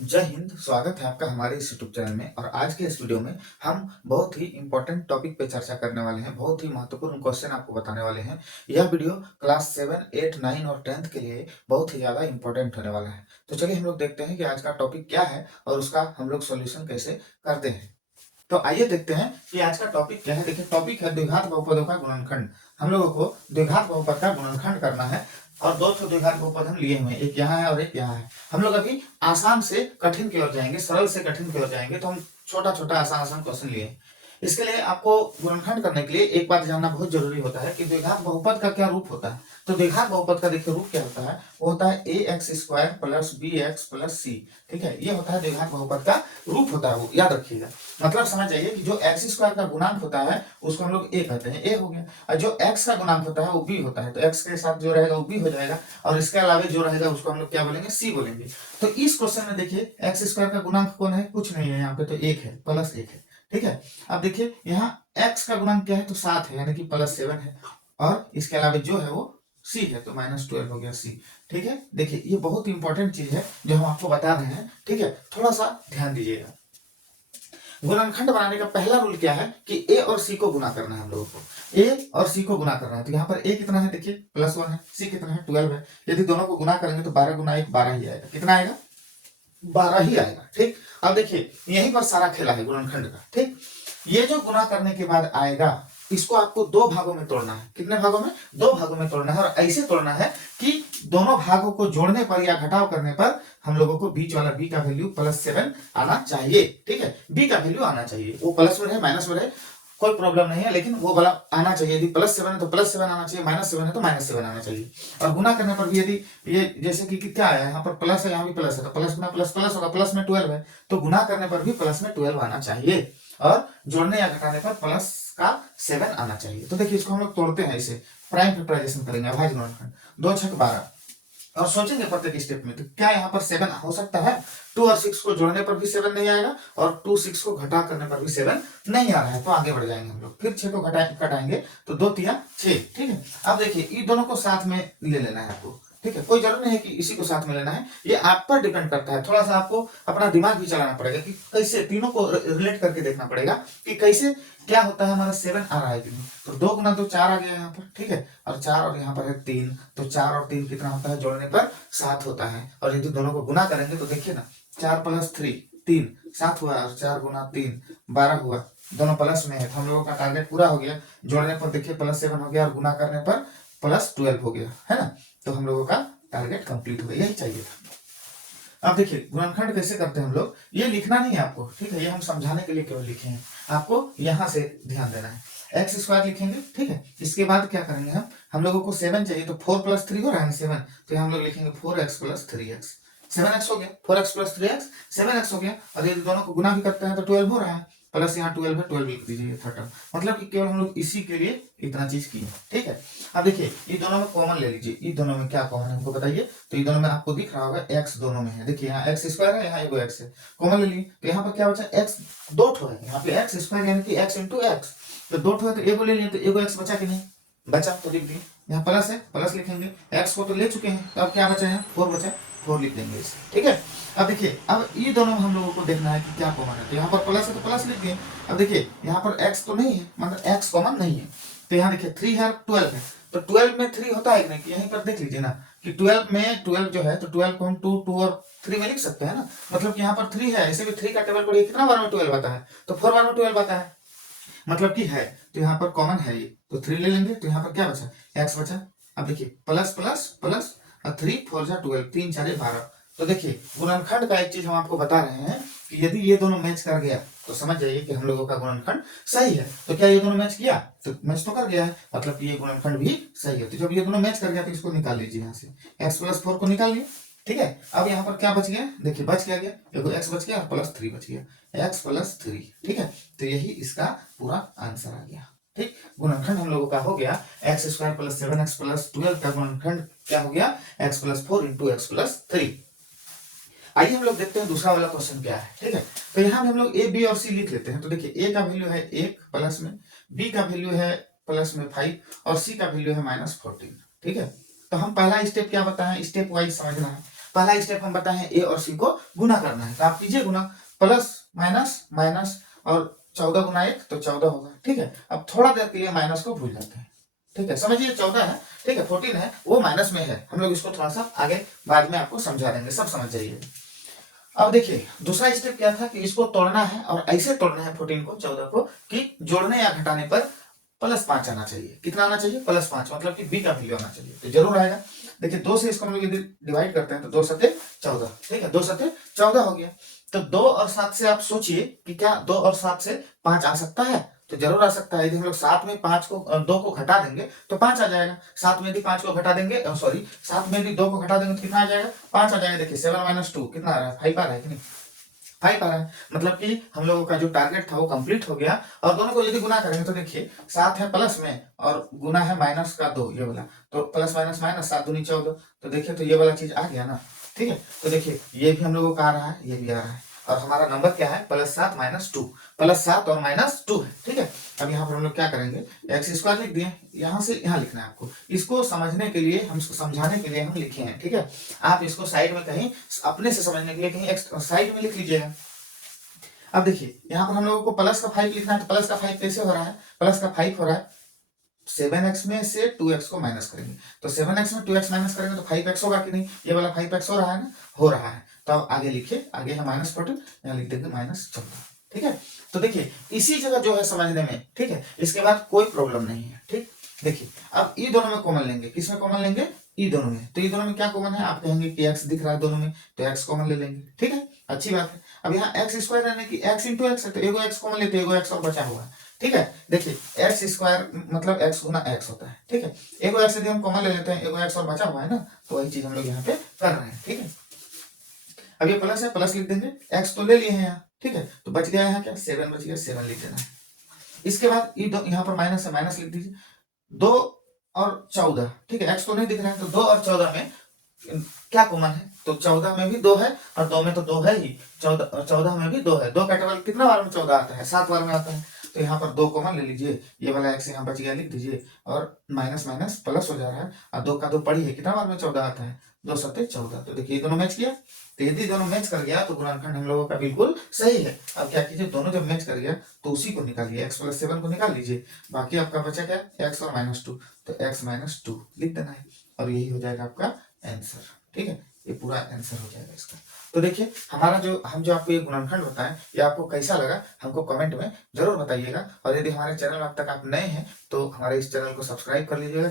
जय हिंद। स्वागत है आपका हमारे इस यूट्यूब चैनल में। और आज के इस वीडियो में हम बहुत ही इंपॉर्टेंट टॉपिक पे चर्चा करने वाले हैं। बहुत ही महत्वपूर्ण क्वेश्चन आपको बताने वाले हैं। यह वीडियो क्लास 7, 8, 9 और 10th के लिए बहुत ही ज़्यादा इंपॉर्टेंट होने वाला है। तो चलिए हम लोग देखते हैं कि आज का टॉपिक क्या है और उसका हम लोग सोल्यूशन कैसे करते हैं। तो आइए देखते हैं कि आज का टॉपिक क्या है। देखिए, टॉपिक है द्विघात बहुपदों का गुणनखंड। हम लोगों को द्विघात बहुपद का गुणनखंड करना है और दो ठो द्विघात बहुपद हम लिए हुए हैं, एक यहाँ है और एक यहाँ है। हम लोग अभी आसान से कठिन की ओर जाएंगे, सरल से कठिन की ओर जाएंगे। तो हम छोटा छोटा आसान आसान क्वेश्चन लिए। इसके लिए आपको गुणनखंड करने के लिए एक बात जानना बहुत जरूरी होता है कि द्विघात बहुपद का क्या रूप होता है। तो द्विघात बहुपद का देखिए रूप क्या होता है, वो होता है ax² प्लस bx+c। ठीक है, ये होता है द्विघात बहुपद का रूप होता है, वो याद रखिएगा। मतलब समझ जाइए कि जो x² का गुणांक होता है उसको हम लोग a कहते हैं, a हो गया। और जो x का गुणांक होता है वो b होता है, तो x के साथ जो रहेगा वो b हो जाएगा। और इसके अलावा जो रहेगा उसको हम लोग क्या बोलेंगे, c बोलेंगे। तो इस क्वेश्चन में देखिए x² का गुणांक कौन है, कुछ नहीं है यहाँ पे, तो 1 है, +1 है। ठीक है, अब देखिए यहाँ x का गुणांक क्या है, तो 7 है, यानी कि +7 है। और इसके अलावा जो है वो c है, तो -12 हो गया c। ठीक है, देखिए ये बहुत इंपॉर्टेंट चीज है जो हम आपको बता रहे हैं। ठीक है, थोड़ा सा ध्यान दीजिएगा। गुणनखंड बनाने का पहला रूल क्या है कि a और c को गुना करना है। हम लोगों को a और c को गुना करना है। तो यहाँ पर a कितना है, देखिए +1 है, c कितना है, 12 है। यदि दोनों को गुना करेंगे तो 12 गुना 1 12 ही आएगा। कितना आएगा, 12 ही आएगा। ठीक, अब देखिए यहीं पर सारा खेला है गुणनखंड का। ठीक, ये जो गुना करने के बाद आएगा इसको आपको दो भागों में तोड़ना है। कितने भागों में, दो भागों में तोड़ना है। और ऐसे तोड़ना है कि दोनों भागों को जोड़ने पर या घटाव करने पर हम लोगों को बीच वाला b का वैल्यू +7 आना चाहिए। ठीक है, b का वैल्यू आना चाहिए। वो प्लस में रहे माइनस में रहे कोई प्रॉब्लम नहीं है, लेकिन वो वाला आना चाहिए। यदि +7 है तो +7 आना चाहिए, -7 है तो -7 आना चाहिए। और गुना करने पर भी यदि ये जैसे कि क्या है, यहाँ पर प्लस है, यहाँ भी प्लस है, तो प्लस गुना प्लस प्लस होगा, प्लस में 12 है, तो गुना करने पर भी प्लस में 12 आना चाहिए। और जोड़ने या घटाने पर प्लस का 7 आना चाहिए। तो देखिए इसको हम लोग तोड़ते हैं, इसे प्राइम फैक्टराइजेशन करेंगे, अभाज्य गुणनखंड। 2 छक 12 और सोचेंगे प्रत्येक स्टेप में, तो क्या यहाँ पर 7 हो सकता है। 2 और 6 को जोड़ने पर भी 7 नहीं आएगा और 2 6 को घटा करने पर भी 7 नहीं आ रहा है। तो आगे बढ़ जाएंगे हम लोग, फिर 6 को घटाएंगे तो 2 तिया 6। ठीक है, अब देखिए इन दोनों को साथ में ले लेना है आपको। ठीक है, कोई जरूरी नहीं है कि इसी को साथ में लेना है, ये आप पर डिपेंड करता है। थोड़ा सा आपको अपना दिमाग भी चलाना पड़ेगा कि कैसे तीनों को रिलेट करके देखना पड़ेगा कि कैसे क्या होता है, हमारा 7 आ रहा है कि नहीं। तो 2 गुना 2 4 आ गया यहाँ पर। ठीक है, और 4 और यहाँ पर है 3, तो 4 और 3 कितना होता है, जोड़ने पर 7 होता है। और यदि दोनों को गुना करेंगे तो देखिए ना, 4 + 3 3 7 हुआ, और 4 गुना 3 12 हुआ। दोनों प्लस में है तो हम लोगों का टारगेट पूरा हो गया। जोड़ने पर देखिए +7 हो गया और गुना करने पर +12 हो गया, है ना। तो हम लोगों का टारगेट कंप्लीट हो गया, यही चाहिए था। अब देखिए गुणनखंड कैसे करते हैं हम लोग, ये लिखना नहीं है आपको। ठीक है, ये हम समझाने के लिए केवल लिखे हैं। आपको यहाँ से ध्यान देना है। x² लिखेंगे। ठीक है, इसके बाद क्या करेंगे, हम लोगों को 7 चाहिए, तो 4 + 3 हो रहा है 7, तो हम लोग लिखेंगे 4x + 3x। 7x हो गया, 4x + 3x 7x हो गया। और यदि दोनों को गुना भी करते हैं तो 12 हो रहा है, प्लस यहाँ 12 है, 12 लिख दीजिए 13। मतलब कि केवल हम लोग इसी के लिए इतना चीज की है। ठीक है, अब देखिए ये दोनों में कॉमन ले लीजिए। ये दोनों में क्या कॉमन है हमको बताइए। तो ये दोनों में आपको दिख रहा होगा x दोनों में है। देखिए यहाँ x² है, यहाँ एगो x है, कॉमन ले लिए। तो यहाँ पर क्या बचा, x 2 ठो है, यहाँ पे x² यानी कि x × x। तो 2 ठो है तो एगो ले लिए, तो एगो x बचा कि नहीं, बचा, तो लिख दिए। यहाँ प्लस है, प्लस लिखेंगे, x को तो ले चुके हैं, तो अब क्या बचा है, 4 बचा, 4 लिख देंगे इसे। ठीक है, अब देखिए अब ये दोनों में हम लोगों को देखना है कि क्या कॉमन है। तो यहाँ पर प्लस है तो प्लस लिख दिए। अब देखिए यहाँ पर x तो नहीं है, मतलब x कॉमन नहीं है। तो यहाँ देखिए 3 है, 12 है, तो 12 में 3 होता है कि नहीं, यहीं पर देख लीजिए ना कि 12 में 12 जो है, तो 12 को हम 2 2 और 3 में लिख सकते हैं ना। मतलब कि यहाँ पर 3 है, ऐसे भी 3 का टेबल पढ़िए, कितना बार में 12 आता है, तो 4 बार में 12 आता है, मतलब कि है। तो यहाँ पर कॉमन है ये, तो 3 ले लेंगे। तो यहाँ पर क्या बचा, x बचा। अब देखिए प्लस प्लस प्लस 3 4 जा 12, 3 4 12। तो देखिए गुणनखंड का एक चीज हम आपको बता रहे हैं कि यदि ये दोनों मैच कर गया तो समझ जाइए कि हम लोगों का गुणनखंड सही है। तो क्या ये दोनों मैच किया, तो मैच तो कर गया है, मतलब कि ये गुणनखंड भी सही है। तो जब ये दोनों मैच कर गया तो इसको निकाल लीजिए यहाँ से, x + 4 को निकाल लिया। ठीक है, अब यहाँ पर क्या बच गया, देखिए बच क्या गया, देखो x बच गया और +3 बच गया, x + 3। ठीक है, तो यही इसका पूरा आंसर आ गया। ठीक, गुणनखंड हम लोगों का हो गया x² + 7x + 12 का गुणनखंड क्या हो गया, x + 4 × x + 3। आइए हम लोग देखते हैं दूसरा वाला क्वेश्चन क्या है। ठीक है, तो यहाँ में हम लोग a b और c लिख लेते हैं। तो देखिए a का वैल्यू है 1 प्लस में, b का वैल्यू है +5 और c का वैल्यू है -14। ठीक है, तो हम पहला स्टेप क्या बताएं, स्टेप वाइज समझना है। पहला स्टेप हम बताए ए और सी को गुना करना है, तो आप कीजिए गुना, प्लस माइनस माइनस और 14 गुना 1 तो 14 होगा, ठीक है। अब थोड़ा देर के लिए माइनस को भूल जाते हैं, ठीक है, समझिए 14 है, ठीक है, 14 है, वो माइनस में है, हम लोग इसको थोड़ा सा आगे बाद में आपको समझा देंगे, सब समझ जाइए। अब देखिए दूसरा स्टेप क्या था कि इसको तोड़ना है और ऐसे तोड़ना है 14 को 14 को कि जोड़ने या घटाने पर +5 आना चाहिए। कितना आना चाहिए? +5, मतलब कि बी का वैल्यू आना चाहिए, तो जरूर आएगा। देखिए 2 से इसको हम लोग यदि डिवाइड करते हैं तो 2 सते 14, ठीक है, 2 सते 14 हो गया। तो 2 और 7 से आप सोचिए कि क्या 2 और 7 से 5 आ सकता है? तो जरूर आ सकता है। यदि हम लोग 7 में 5 को 2 को घटा देंगे तो 5 आ जाएगा। 7 में यदि 5 को घटा देंगे, सॉरी 7 में यदि 2 को घटा देंगे तो कितना आ जाएगा? 5 आ जाएगा। देखिए 7 - 2 कितना आ रहा है? 5 आ रहा है कि नहीं? 5 आ रहा है, मतलब कि हम लोगों का जो टारगेट था वो कंप्लीट हो गया। और दोनों को यदि गुना करेंगे तो देखिए 7 है प्लस में और गुना है माइनस का 2, ये वाला, तो प्लस माइनस माइनस 7 दूनी 14, तो देखिए तो ये वाला चीज आ गया ना, ठीक है। तो देखिए ये भी हम लोगों का आ रहा है, ये भी आ रहा है, और हमारा नंबर क्या है? +7 - 2, +7 और -2 है, ठीक है। अब यहाँ पर हम लोग क्या करेंगे? x² लिख दिए, यहाँ से यहाँ लिखना है आपको। इसको समझने के लिए, हम समझाने के लिए हम लिखे हैं, ठीक है। आप इसको साइड में कहीं अपने से समझने के लिए कहीं साइड में लिख लीजिएगा। अब देखिए यहाँ पर हम लोगों को प्लस का 5 लिखना है, तो प्लस का 5 कैसे हो रहा है? प्लस का 5 हो रहा है 7x में से 2x को माइनस करेंगे, तो 7x में 2x माइनस करेंगे तो 5x होगा कि नहीं? ये वाला 5x हो रहा है ना, हो रहा है। तो अब आगे लिखिए, आगे है -14, यहाँ लिख देंगे -14, ठीक है। तो देखिए इसी जगह जो है समझने में, ठीक है, इसके बाद कोई प्रॉब्लम नहीं है, ठीक। देखिए अब ई दोनों में कॉमन लेंगे, किस में कॉमन लेंगे? ई दोनों में। तो ई दोनों में क्या कॉमन है? आप कहेंगे कि x दिख रहा है दोनों में, तो x कॉमन ले लेंगे, ठीक है, अच्छी बात है। अब यहाँ x² यानी कि x × x है, तो एगो x कॉमन लेते, एगो x और बचा हुआ है, ठीक है। देखिए x² मतलब x गुना x होता है, ठीक है। एगो x यदि हम कॉमन ले लेते हैं, एगो x और बचा हुआ है ना, तो वही चीज हम लोग यहाँ पे कर रहे हैं, ठीक है। अब ये प्लस है, प्लस लिख देंगे, x तो ले लिए हैं यहाँ, ठीक है, तो बच गया यहाँ क्या? 7 बच गया, 7 लिख देना है। इसके बाद यहाँ पर माइनस है, माइनस लिख दीजिए। 2 और 14, ठीक है, x तो नहीं दिख रहा है, तो 2 और 14 में क्या कॉमन है? तो 14 में भी 2 है और 2 में तो 2 है ही, 14 में भी 2 है। 2 का टेबल कितना बार में 14 आता है? 7 बार में आता है। तो यहाँ पर 2 कॉमन ले लीजिए, ये वाला x यहाँ बच गया, लिख दीजिए, और माइनस माइनस प्लस हो जा रहा है, और 2 का 2 पड़ी है, कितना बार में 14 आता है? 2 सत्ते 14। तो देखिए दोनों मैच किया, तो यदि दोनों मैच कर गया तो गुणनखंड हम लोगों का बिल्कुल सही है। अब क्या कीजिए, दोनों जब मैच कर गया तो उसी को निकालिए, x + 7 को निकाल लीजिए, बाकी आपका बचा क्या? x और -2, तो x - 2 लिख देना है, और यही हो जाएगा आपका आंसर, ठीक है। ये पूरा आंसर हो जाएगा इसका। तो देखिए हमारा हम जो आपको ये गुणनखंड बताएं, ये आपको कैसा लगा हमको कमेंट में जरूर बताइएगा, और यदि हमारे चैनल में अब तक आप नए हैं तो हमारे इस चैनल को सब्सक्राइब कर लीजिएगा।